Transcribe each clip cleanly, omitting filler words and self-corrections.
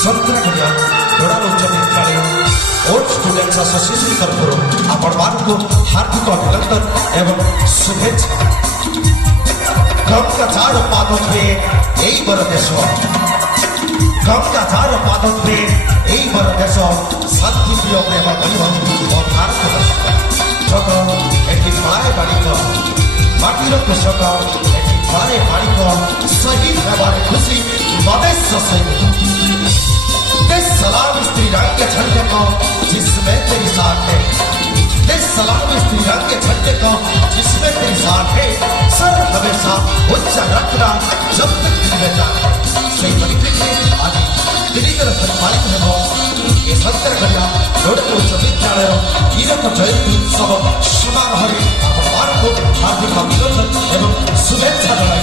संतरागढ़िया दोड़ाल उच्च विद्यालय old students association तरफ आपण हार्दिक अभिनंदन एवं शुभेच्छा। गंगा चार पादों पे यही बर देश, गंगा चार पादों पे यही बर देश, शांति प्रिय प्रेम गरीब और भारत वर्ष जग एटी फलाए बाड़िक माटीर कृषक एटी फलाए बाड़िक शहीद होबार खुशी मदेश सैनिक देश सलाम स्त्री रंग के झंडे को जिसमें तेरी साथ है, देश सलाम स्त्री रंग के झंडे को जिसमें तेरी साथ है, सर हमेशा उच्च रखना जब तक दिल में जाए। सही परिप्रेक्षी आज दिल्ली के परिपालित है ये संतरागढ़िया दोड़ाल उच्च विद्यालय हीरक जयंती उत्सव समारोह आपण को हार्दिक अभिनंदन एवं शुभेच्छा जनाई।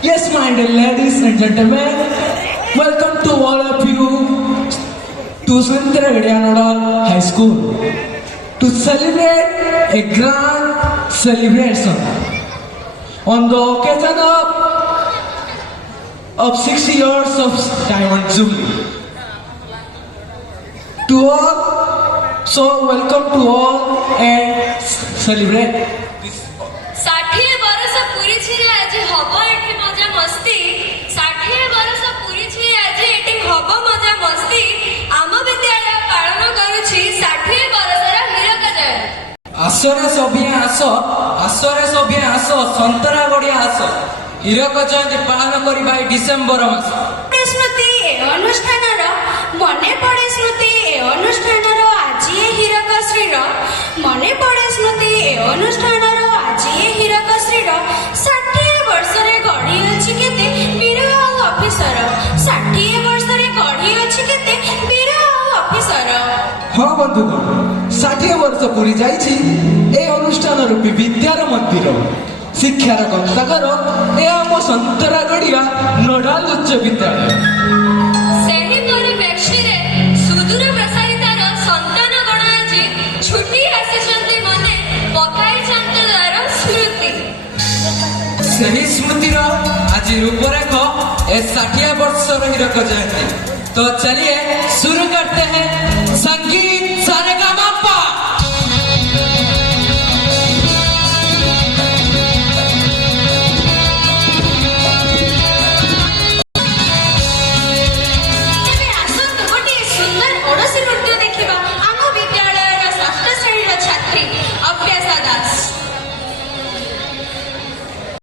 Yes, my dear ladies and gentlemen, welcome to all of you to Santaragadiya High School to celebrate a grand celebration on the occasion of 6 years of Diamond Jubilee. To all, so welcome to all and celebrate. 60 बरस पूरी छिरे आज हबो एठी मजा मस्ती, 60 बरस पूरी छिरे आज एठी हबो मजा मस्ती, आम विद्यालय पालन करूछि 60 बरसर हीरक जयंती। आसरे सभिए आस संतरागढ़िया आस हीरक जयंती पालन करबा डिसेंबर मास। स्मृति ए अनुष्ठानर मने पड़े, स्मृति ए अनुष्ठानर आज ए हीरक श्रीर मने पड़े, स्मृति ए अनुष्ठानर आज ए हीरक श्रीर 60 वर्षरे गढ़ी अछि केते वीर और ऑफिसर, 60 वर्षरे गढ़ी अछि केते वीर और ऑफिसर। हाँ बंधुगण, 60 वर्ष पूरी जाइछि ए अनुष्ठान रूपी विद्यार मंदिर शिक्षार गंतागार ए आम संतरागढ़िया नोडाल उच्च विद्यालय। ସେହି ପରିପ୍ରେକ୍ଷୀରେ ସୁଦୂର ପ୍ରସାରିତାର ସନ୍ତାନ ଗଣ ଆଜି ଛୁଟି ଆସିଛନ୍ତି ମନେ ପକାଇଛନ୍ତି ତାର ସ୍ମୃତି। ସେହି ସ୍ମୃତିର ଆଜି ରୂପରେଖ ए 60 वर्ष हीरक जयंती। तो चलिए शुरू करते हैं